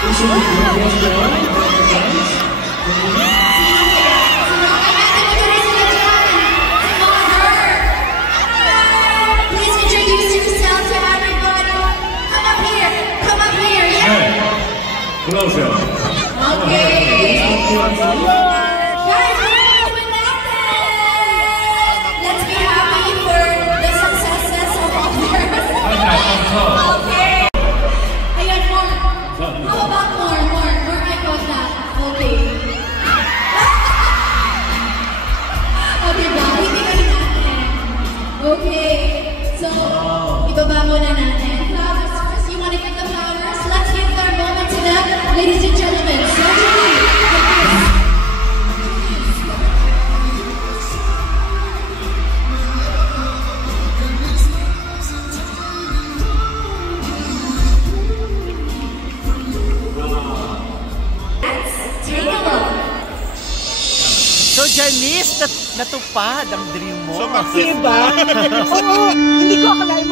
Please introduce yourself to everybody. Come up here. Come up here. Yeah. Closer. Okay. Guys, let's be happy for the successes of others. Okay. Ayan, more. How about more? More I got that. Okay. O, diba? Hindi ka natin. Okay. So, ibaba muna natin. Flowers first. You wanna get the flowers? Let's give their moment to them. Ladies and gentlemen, So, Janice, natupad ang dream mo. Diba? Oo, hindi ko akalain